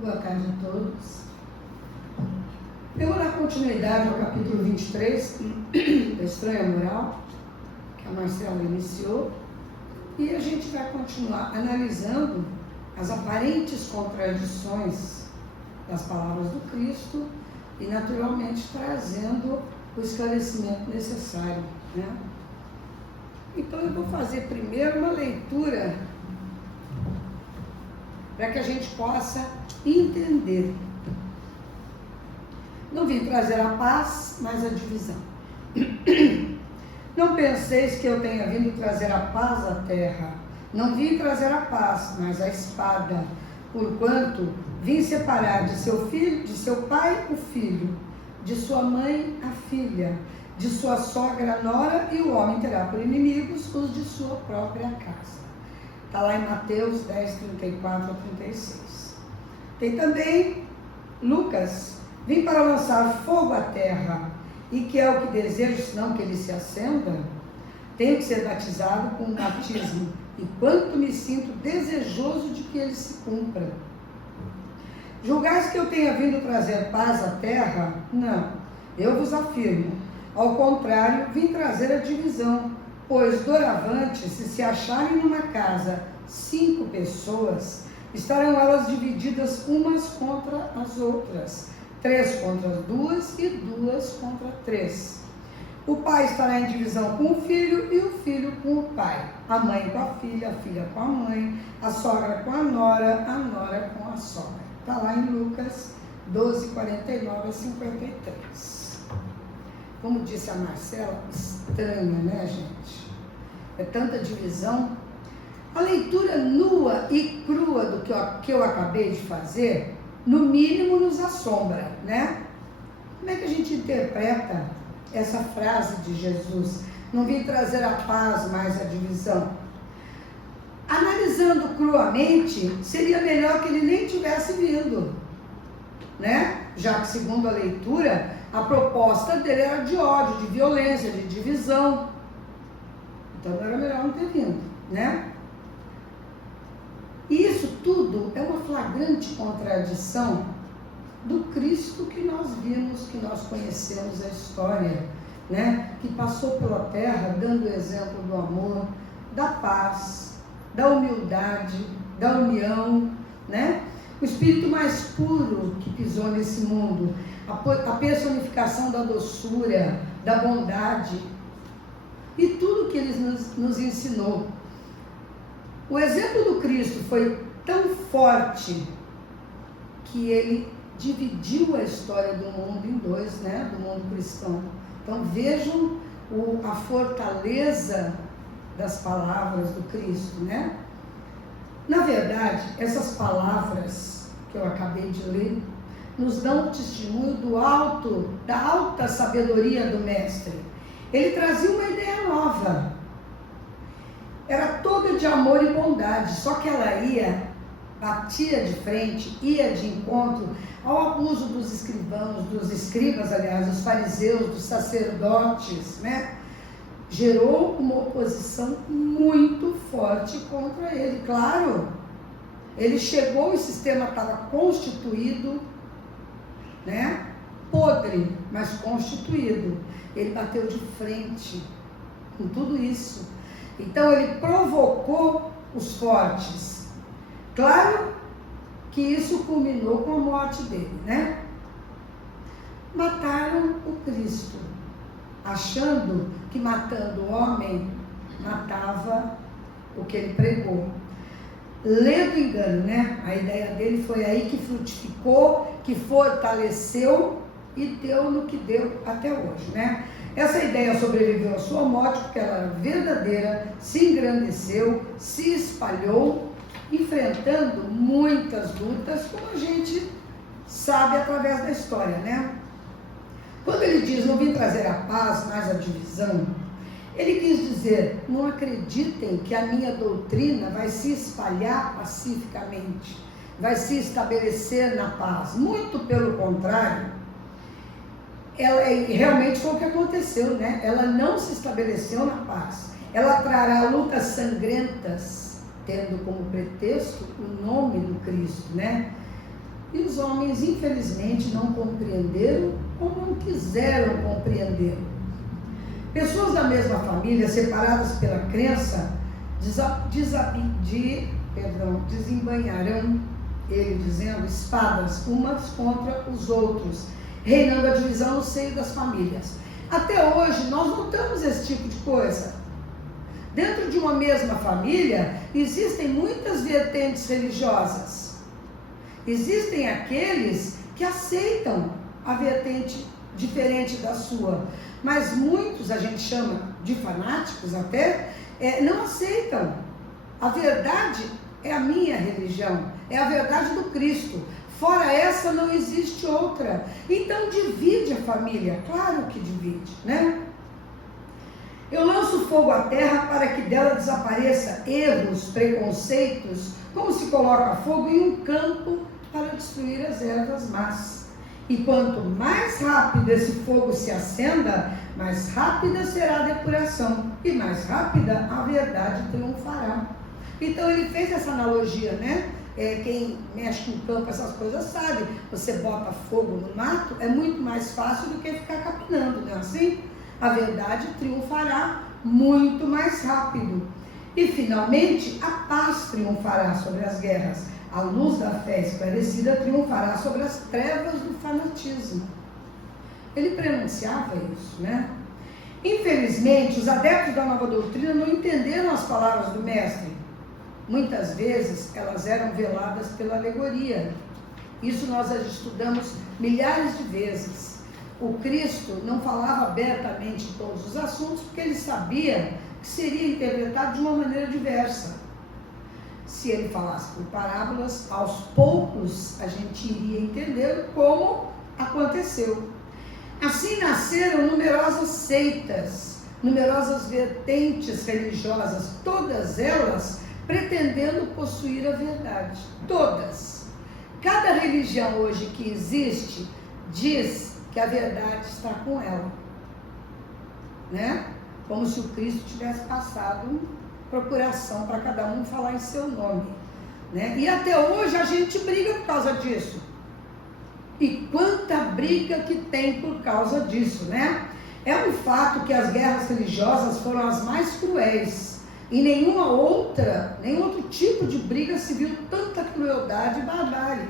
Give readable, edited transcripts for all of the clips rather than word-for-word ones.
Boa tarde a todos. Eu vou dar continuidade ao capítulo 23, da Estranha Moral, que a Marcela iniciou, e a gente vai continuar analisando as aparentes contradições das palavras do Cristo e, naturalmente, trazendo o esclarecimento necessário, né? Então, eu vou fazer primeiro uma leitura para que a gente possa entender. Não vim trazer a paz, mas a divisão. Não penseis que eu tenha vindo trazer a paz à terra. Não vim trazer a paz, mas a espada. Porquanto vim separar de seu filho, de seu pai o filho, de sua mãe a filha, de sua sogra a nora, e o homem terá por inimigos os de sua própria casa. Está lá em Mateus 10, 34 a 36. Tem também Lucas: vim para lançar fogo à terra, e que é o que desejo, senão que ele se acenda. Tenho que ser batizado com um batismo, e quanto me sinto desejoso de que ele se cumpra. Julgais que eu tenha vindo trazer paz à terra? Não, eu vos afirmo, ao contrário, vim trazer a divisão, pois doravante, se acharem numa casa 5 pessoas, estarão elas divididas umas contra as outras, 3 contra 2 e 2 contra 3. O pai estará em divisão com o filho e o filho com o pai, a mãe com a filha com a mãe, a sogra com a nora com a sogra. Está lá em Lucas 12, 49 a 53. Como disse a Marcela, estranha, né, gente? É tanta divisão. A leitura nua e crua do que eu acabei de fazer, no mínimo nos assombra, né? Como é que a gente interpreta essa frase de Jesus? Não vim trazer a paz, mas a divisão. Analisando cruamente, seria melhor que ele nem tivesse vindo, né? Já que, segundo a leitura, a proposta dele era de ódio, de violência, de divisão. Então era melhor não ter vindo, né? E isso tudo é uma flagrante contradição do Cristo que nós vimos, que nós conhecemos a história, né? Que passou pela terra dando o exemplo do amor, da paz, da humildade, da união, né? O espírito mais puro que pisou nesse mundo, a personificação da doçura, da bondade e tudo que ele nos ensinou. O exemplo do Cristo foi tão forte que ele dividiu a história do mundo em dois, né? Do mundo cristão. Então vejam a fortaleza das palavras do Cristo, né? Na verdade, essas palavras que eu acabei de ler nos dão testemunho da alta sabedoria do Mestre. Ele trazia uma ideia nova. Era toda de amor e bondade, só que ela batia de frente, ia de encontro ao abuso dos escribas, dos fariseus, dos sacerdotes, né? Gerou uma oposição muito forte contra ele. Claro, ele chegou, o sistema estava constituído, né? Podre, mas constituído. Ele bateu de frente com tudo isso. Então ele provocou os fortes. Claro que isso culminou com a morte dele, né? Mataram o Cristo, achando que matando o homem, matava o que ele pregou. Lê do engano, né? A ideia dele foi aí que frutificou, que fortaleceu e deu no que deu até hoje, né? Essa ideia sobreviveu à sua morte porque ela era verdadeira, se engrandeceu, se espalhou, enfrentando muitas lutas, como a gente sabe através da história, né? Quando ele diz, não vim trazer a paz, mas a divisão, ele quis dizer, não acreditem que a minha doutrina vai se espalhar pacificamente, vai se estabelecer na paz. Muito pelo contrário, realmente foi o que aconteceu, né? Ela não se estabeleceu na paz. Ela trará lutas sangrentas, tendo como pretexto o nome do Cristo, né? E os homens, infelizmente, não compreenderam ou não quiseram compreender. Pessoas da mesma família, separadas pela crença, desembanharão, ele dizendo, espadas umas contra os outros, reinando a divisão no seio das famílias. Até hoje, nós notamos esse tipo de coisa. Dentro de uma mesma família, existem muitas vertentes religiosas. Existem aqueles que aceitam a vertente diferente da sua, mas muitos, a gente chama de fanáticos até, não aceitam. A verdade é a minha religião, é a verdade do Cristo. Fora essa não existe outra. Então divide a família, claro que divide, né? Eu lanço fogo à terra para que dela desapareça erros, preconceitos, como se coloca fogo em um campo para destruir as ervas más. E quanto mais rápido esse fogo se acenda, mais rápida será a depuração e mais rápida a verdade triunfará. Então ele fez essa analogia, né? Quem mexe com campo, essas coisas sabe, você bota fogo no mato, é muito mais fácil do que ficar capinando, não é assim? A verdade triunfará muito mais rápido. E finalmente a paz triunfará sobre as guerras. A luz da fé esclarecida triunfará sobre as trevas do fanatismo. Ele pronunciava isso, né? Infelizmente, os adeptos da nova doutrina não entenderam as palavras do mestre. Muitas vezes, elas eram veladas pela alegoria. Isso nós estudamos milhares de vezes. O Cristo não falava abertamente de todos os assuntos, porque ele sabia que seria interpretado de uma maneira diversa. Se ele falasse por parábolas, aos poucos a gente iria entender como aconteceu. Assim nasceram numerosas seitas, numerosas vertentes religiosas, todas elas pretendendo possuir a verdade. Todas. Cada religião hoje que existe diz que a verdade está com ela, né? Como se o Cristo tivesse passado procuração para cada um falar em seu nome, né? E até hoje a gente briga por causa disso. E quanta briga que tem por causa disso, né? É um fato que as guerras religiosas foram as mais cruéis. E nenhum outro tipo de briga se viu tanta crueldade e barbárie.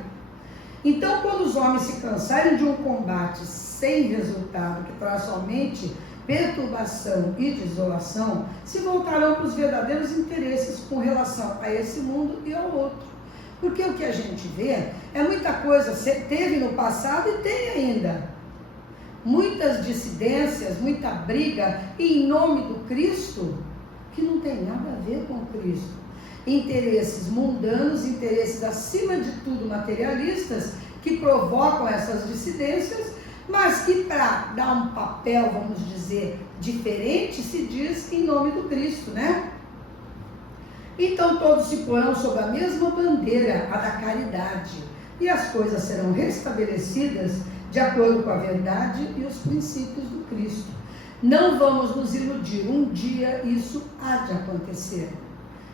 Então, quando os homens se cansarem de um combate sem resultado, que traz somente perturbação e desolação, se voltarão para os verdadeiros interesses com relação a esse mundo e ao outro. Porque o que a gente vê é muita coisa, teve no passado e tem ainda. Muitas dissidências, muita briga em nome do Cristo, que não tem nada a ver com Cristo. Interesses mundanos, interesses acima de tudo materialistas, que provocam essas dissidências, mas que para dar um papel, vamos dizer, diferente, se diz em nome do Cristo, né? Então todos se porão sob a mesma bandeira, a da caridade, e as coisas serão restabelecidas de acordo com a verdade e os princípios do Cristo. Não vamos nos iludir, um dia isso há de acontecer.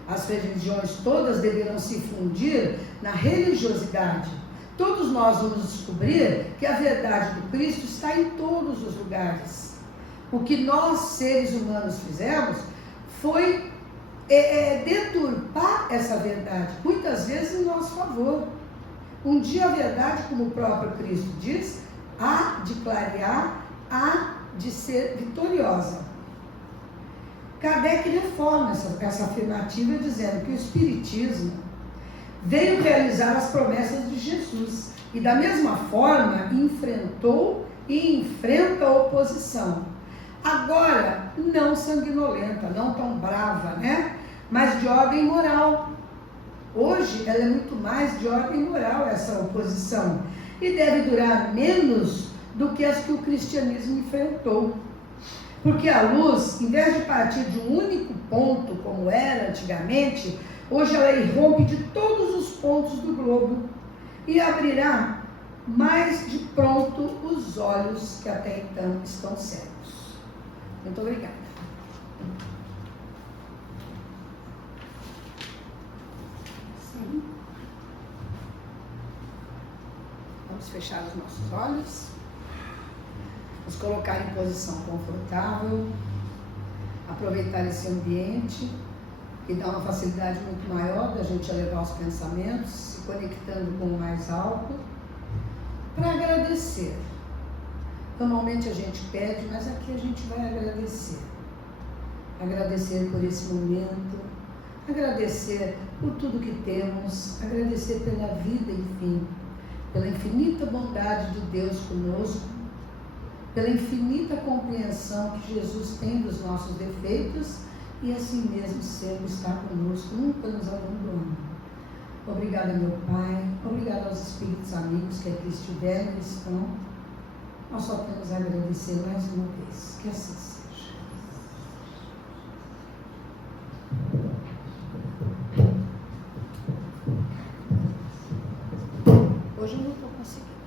As religiões todas deverão se fundir na religiosidade. Todos nós vamos descobrir que a verdade do Cristo está em todos os lugares. O que nós, seres humanos, fizemos foi deturpar essa verdade, muitas vezes em nosso favor. Um dia a verdade, como o próprio Cristo diz, há de clarear, há de ser vitoriosa. Kardec reforma essa afirmativa dizendo que o Espiritismo veio realizar as promessas de Jesus e da mesma forma enfrentou e enfrenta a oposição. Agora, não sanguinolenta, não tão brava, né? Mas de ordem moral. Hoje ela é muito mais de ordem moral, essa oposição, e deve durar menos do que as que o cristianismo enfrentou. Porque a luz, em vez de partir de um único ponto, como era antigamente, hoje ela irrompe de todos os pontos do globo e abrirá mais de pronto os olhos que até então estão cegos. Muito obrigada. Vamos fechar os nossos olhos, nos colocar em posição confortável, aproveitar esse ambiente que dá uma facilidade muito maior da gente elevar os pensamentos, se conectando com o mais alto, para agradecer. Normalmente a gente pede, mas aqui a gente vai agradecer. Agradecer por esse momento, agradecer por tudo que temos, agradecer pela vida, enfim, pela infinita bondade de Deus conosco, pela infinita compreensão que Jesus tem dos nossos defeitos e assim mesmo sempre está conosco, nunca nos abandona. Obrigada, meu Pai, obrigada aos espíritos amigos que aqui estiveram e estão. Nós só temos a agradecer mais uma vez, que assim seja. Hoje eu não estou conseguindo.